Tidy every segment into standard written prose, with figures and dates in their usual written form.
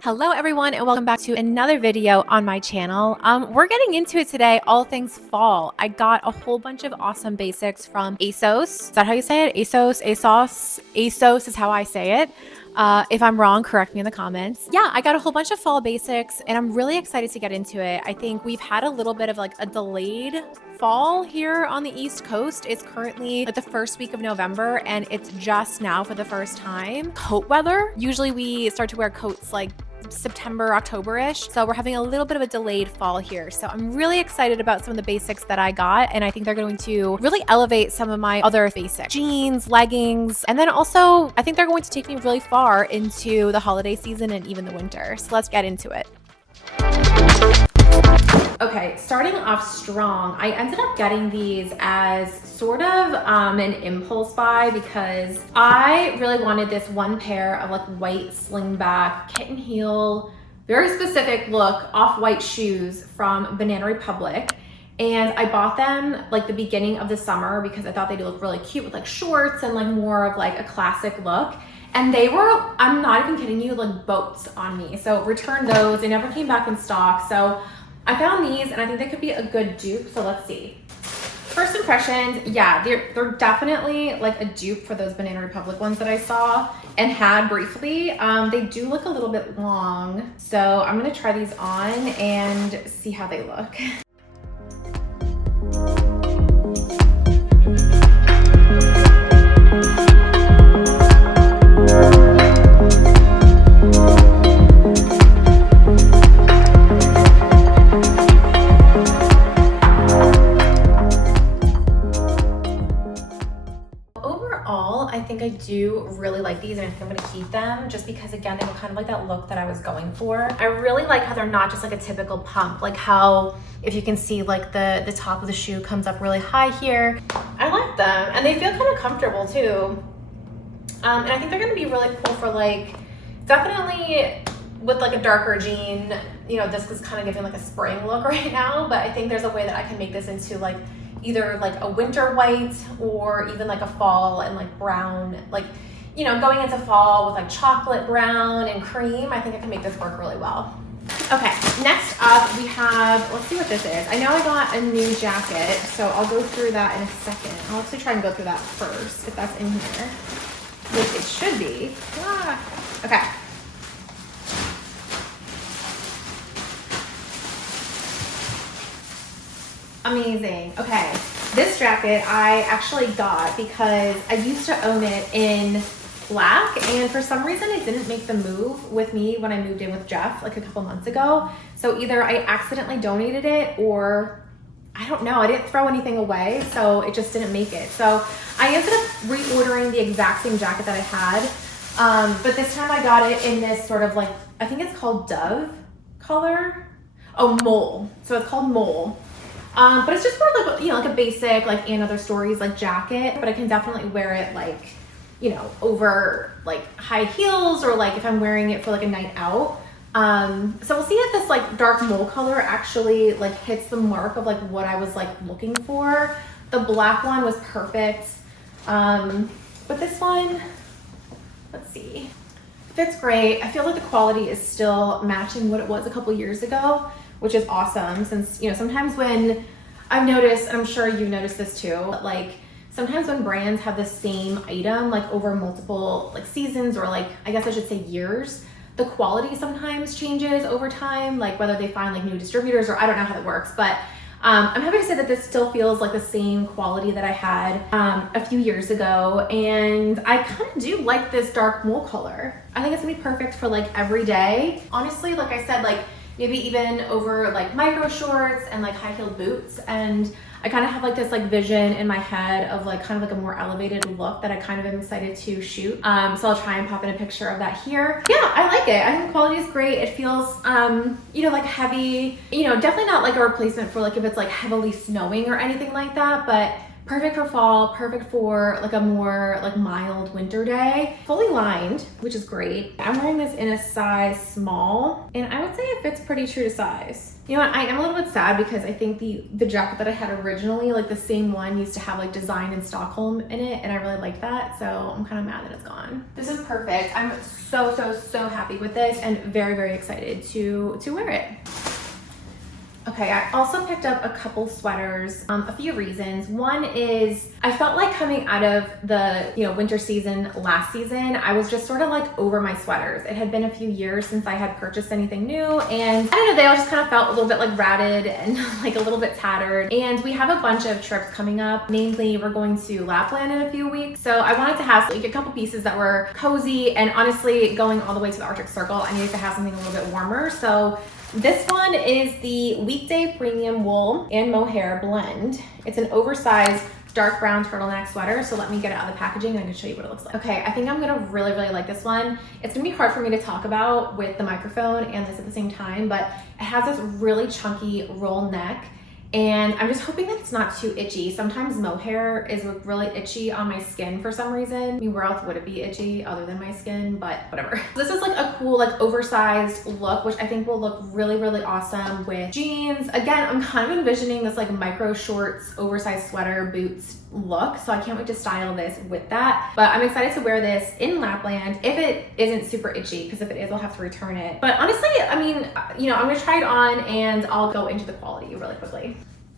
Hello everyone and welcome back to another video on my channel. We're getting into it today, all things fall. I got a whole bunch of awesome basics from ASOS. Is that how you say it? ASOS is how I say it. If I'm wrong, correct me in the comments. Yeah, I got a whole bunch of fall basics and I'm really excited to get into it. I think we've had a little bit of like a delayed fall here on the East Coast. It's currently like the first week of November and it's just now for the first time coat weather. Usually we start to wear coats like September, October-ish. So we're having a little bit of a delayed fall here. So I'm really excited about some of the basics that I got. And I think they're going to really elevate some of my other basics, jeans, leggings. And then also I think they're going to take me really far into the holiday season and even the winter. So let's get into it. Okay, starting off strong, I ended up getting these as sort of an impulse buy because I really wanted this one pair of like white slingback kitten heel, very specific look, off-white shoes from Banana Republic. And I bought them like the beginning of the summer because I thought they'd look really cute with like shorts and like more of like a classic look. And they were, I'm not even kidding you, like boats on me. So returned those, they never came back in stock. So I found these and I think they could be a good dupe, so let's see. First impressions, yeah, they're definitely like a dupe for those Banana Republic ones that I saw and had briefly. They do look a little bit long, so I'm gonna try these on and see how they look. I think I do really like these and I think I'm gonna keep them just because again, they were kind of like that look that I was going for. I really like how they're not just like a typical pump, like how if you can see like the top of the shoe comes up really high here. I like them and they feel kind of comfortable too. And I think they're gonna be really cool for like, definitely with like a darker jean, you know, this is kind of giving like a spring look right now, but I think there's a way that I can make this into like either like a winter white or even like a fall and like brown, like, you know, going into fall with like chocolate brown and cream. I think I can make this work really well. Okay, next up we have, let's see what this is. I know I got a new jacket, so I'll go through that in a second. I'll actually try and go through that first, if that's in here, which it should be. Okay. Amazing. Okay, this jacket I actually got because I used to own it in black and for some reason it didn't make the move with me when I moved in with Jeff like a couple months ago. So either I accidentally donated it or I don't know, I didn't throw anything away, so it just didn't make it. So I ended up reordering the exact same jacket that I had, but this time I got it in this sort of like, I think it's called Dove color. Oh, Mole. So it's called Mole. But it's just more like, you know, like a basic like And Other Stories like jacket, but I can definitely wear it like, you know, over like high heels or like if I'm wearing it for like a night out. So we'll see if this like dark mole color actually like hits the mark of like what I was like looking for. The black one was perfect. But this one, let's see, fits great. I feel like the quality is still matching what it was a couple years ago, which is awesome since, you know, sometimes when I've noticed, and I'm sure you've noticed this too, like sometimes when brands have the same item like over multiple like seasons or like, I guess I should say years, the quality sometimes changes over time, like whether they find like new distributors or I don't know how that works, but I'm happy to say that this still feels like the same quality that I had a few years ago. And I kind of do like this dark mole color. I think it's gonna be perfect for like every day. Honestly, like I said, like maybe even over like micro shorts and like high heeled boots. And I kind of have like this like vision in my head of like kind of like a more elevated look that I kind of am excited to shoot. So I'll try and pop in a picture of that here. Yeah, I like it. I think the quality is great. It feels, you know, like heavy, you know, definitely not like a replacement for like if it's like heavily snowing or anything like that, but Perfect for fall, perfect for like a more like mild winter day. Fully lined, which is great. I'm wearing this in a size small, and I would say it fits pretty true to size. You know what, I am a little bit sad because I think the jacket that I had originally, like the same one, used to have like design in Stockholm in it, and I really like that, so I'm kind of mad that it's gone. This is perfect. I'm so happy with this and very excited to wear it. Okay, I also picked up a couple sweaters, a few reasons. One is I felt like coming out of the, winter season last season, I was just sort of like over my sweaters. It had been a few years since I had purchased anything new, and I don't know, they all just kind of felt a little bit like ratted and like a little bit tattered. And we have a bunch of trips coming up. Namely, we're going to Lapland in a few weeks. So I wanted to have like a couple pieces that were cozy, and honestly, going all the way to the Arctic Circle, I needed to have something a little bit warmer. So this one is the Weekday Premium Wool and Mohair Blend. It's an oversized dark brown turtleneck sweater. So let me get it out of the packaging and I can show you what it looks like. Okay, I think I'm gonna really like this one. It's gonna be hard for me to talk about with the microphone and this at the same time, but it has this really chunky roll neck. And I'm just hoping that it's not too itchy. Sometimes mohair is really itchy on my skin for some reason. I mean, where else would it be itchy other than my skin, but whatever. This is like a cool, like oversized look, which I think will look really awesome with jeans. Again, I'm kind of envisioning this like micro shorts, oversized sweater, boots look. So I can't wait to style this with that. But I'm excited to wear this in Lapland if it isn't super itchy, because if it is, I'll have to return it. But honestly, I mean, I'm gonna try it on and I'll go into the quality really quickly.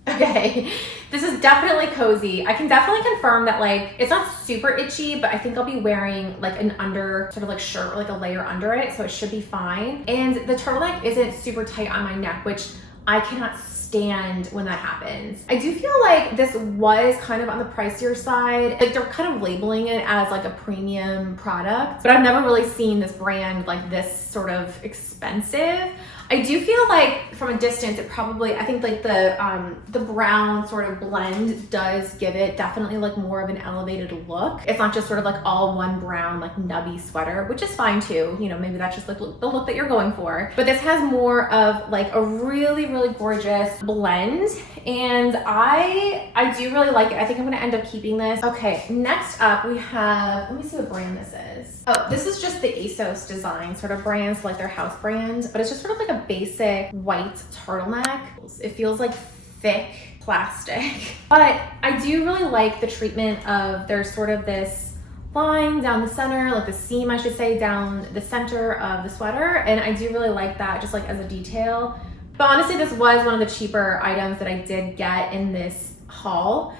Okay, this is definitely cozy. I can definitely confirm that like it's not super itchy, but I think I'll be wearing like an under sort of like shirt or like a layer under it, so it should be fine. And the turtleneck isn't super tight on my neck, which I cannot stand when that happens. I do feel like this was kind of on the pricier side. Like they're kind of labeling it as like a premium product, but I've never really seen this brand like this sort of expensive. I do feel like from a distance, it probably, I think like the brown sort of blend does give it definitely like more of an elevated look. It's not just sort of like all one brown, like nubby sweater, which is fine too. Maybe that's just like the look that you're going for. But this has more of like a really gorgeous blend. And I do really like it. I think I'm gonna end up keeping this. Okay, next up we have, let me see what brand this is. Oh, this is just the ASOS design sort of brand, so like their house brand, but it's just sort of like a basic white turtleneck. It feels like thick plastic, but I do really like the treatment of there's sort of this line down the center, like the seam I should say, down the center of the sweater, and I do really like that just like as a detail. But honestly, this was one of the cheaper items that I did get in this haul.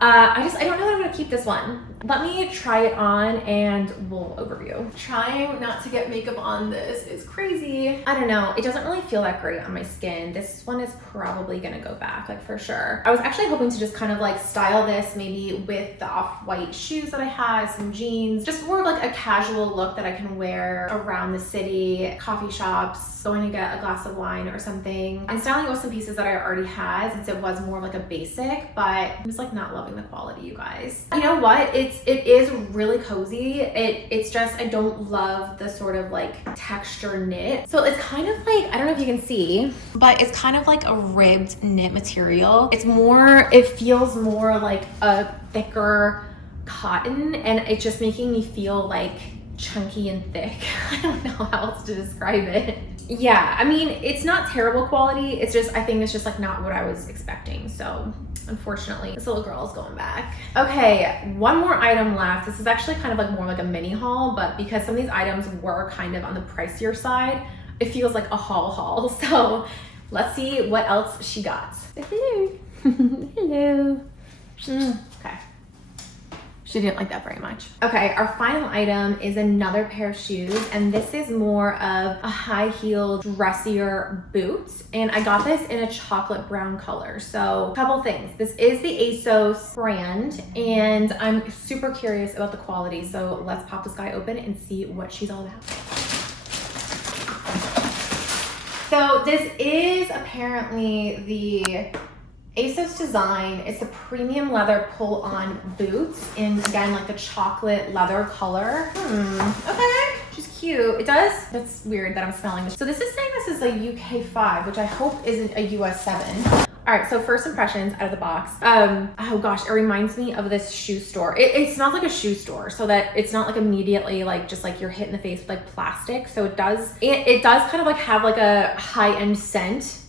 I don't know that I'm gonna keep this one. Let me try it on and we'll overview. Trying not to get makeup on this is crazy. I don't know, it doesn't really feel that great on my skin. This one is probably gonna go back, like for sure. I was actually hoping to just kind of like style this maybe with the off-white shoes that I had, some jeans, just more of like a casual look that I can wear around the city, coffee shops, going to get a glass of wine or something. I'm styling with some pieces that I already had since it was more of like a basic, but I'm just like not loving the quality, you guys. You know what? It is really cozy. It's just, I don't love the sort of like texture knit. So it's kind of like, I don't know if you can see, but it's kind of like a ribbed knit material. It feels more like a thicker cotton, and it's just making me feel like chunky and thick. I don't know how else to describe it. Yeah, I mean, it's not terrible quality. It's just, I think it's just like not what I was expecting. So unfortunately, this little girl is going back. Okay, one more item left. This is actually kind of like more like a mini haul, but because some of these items were kind of on the pricier side, it feels like a haul. So let's see what else she got. Hello. Hello. Okay. She didn't like that very much. Okay, our final item is another pair of shoes, and this is more of a high-heeled, dressier boot, and I got this in a chocolate brown color. So a couple things. This is the ASOS brand, and I'm super curious about the quality, so let's pop this guy open and see what she's all about. So this is apparently the ASOS design. It's a premium leather pull-on boots in, again, like the chocolate leather color. Okay, she's cute. It does, that's weird that I'm smelling this. So this is saying this is a UK 5, which I hope isn't a US 7. All right, so first impressions out of the box. Oh gosh, it reminds me of this shoe store. It smells like a shoe store, so that it's not like immediately like just like you're hit in the face with like plastic. So it does kind of like have like a high-end scent.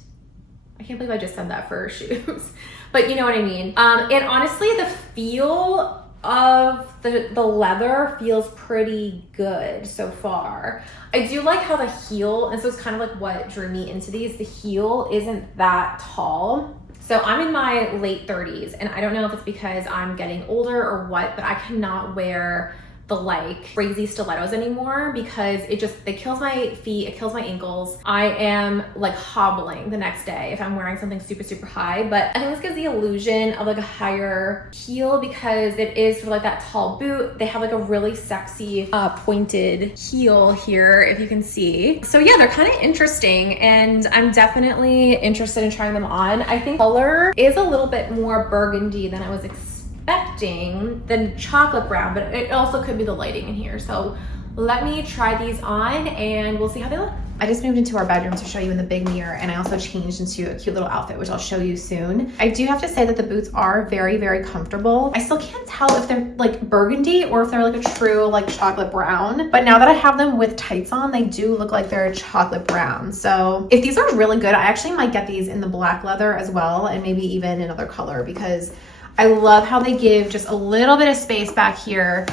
I can't believe I just said that for shoes, but you know what I mean. And honestly, the feel of the leather feels pretty good so far. I do like how the heel, and so it's kind of like what drew me into these, the heel isn't that tall. So I'm in my late 30s, and I don't know if it's because I'm getting older or what, but I cannot wear the like crazy stilettos anymore because it kills my feet, it kills my ankles. I am like hobbling the next day if I'm wearing something super, super high. But I think this gives the illusion of like a higher heel because it is sort of like that tall boot. They have like a really sexy pointed heel here, if you can see. So yeah, they're kind of interesting, and I'm definitely interested in trying them on. I think color is a little bit more burgundy than I was expecting than chocolate brown, but it also could be the lighting in here. So let me try these on and we'll see how they look. I just moved into our bedroom to show you in the big mirror, and I also changed into a cute little outfit, which I'll show you soon. I do have to say that the boots are very, very comfortable. I still can't tell if they're like burgundy or if they're like a true like chocolate brown, but now that I have them with tights on, they do look like they're chocolate brown. So if these are really good, I actually might get these in the black leather as well, and maybe even another color, because I love how they give just a little bit of space back here.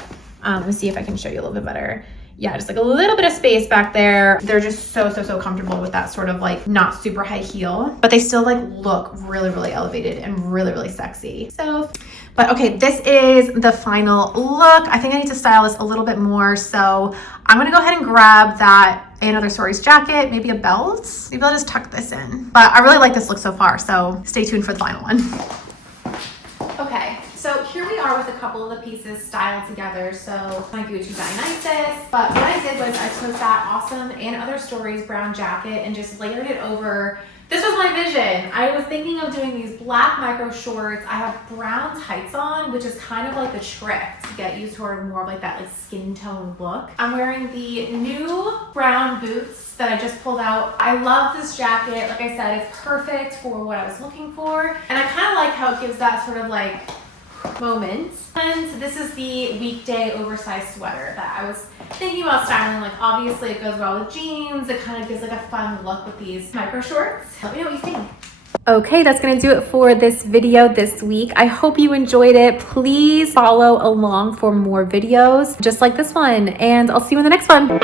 Let me see if I can show you a little bit better. Yeah, just like a little bit of space back there. They're just so comfortable with that sort of like not super high heel, but they still like look really, really elevated and really, really sexy. So, but okay, this is the final look. I think I need to style this a little bit more. So I'm gonna go ahead and grab that Another Stories jacket, maybe a belt. Maybe I'll just tuck this in. But I really like this look so far, so stay tuned for the final one. Okay, so here we are with a couple of the pieces styled together. So my Gucci Dionysus, but what I did was I took that awesome And Other Stories brown jacket and just layered it over. This was my vision. I was thinking of doing these black micro shorts. I have brown tights on, which is kind of like the trick to get you toward more of like that like skin tone look. I'm wearing the new brown boots that I just pulled out. I love this jacket. Like I said, it's perfect for what I was looking for. And I kind of like how it gives that sort of like moment. And this is the weekday oversized sweater that I was thinking about styling. Like obviously it goes well with jeans. It kind of gives like a fun look with these micro shorts. Let me know what you think. Okay, that's gonna do it for this video this week. I hope you enjoyed it. Please follow along for more videos just like this one, and I'll see you in the next one.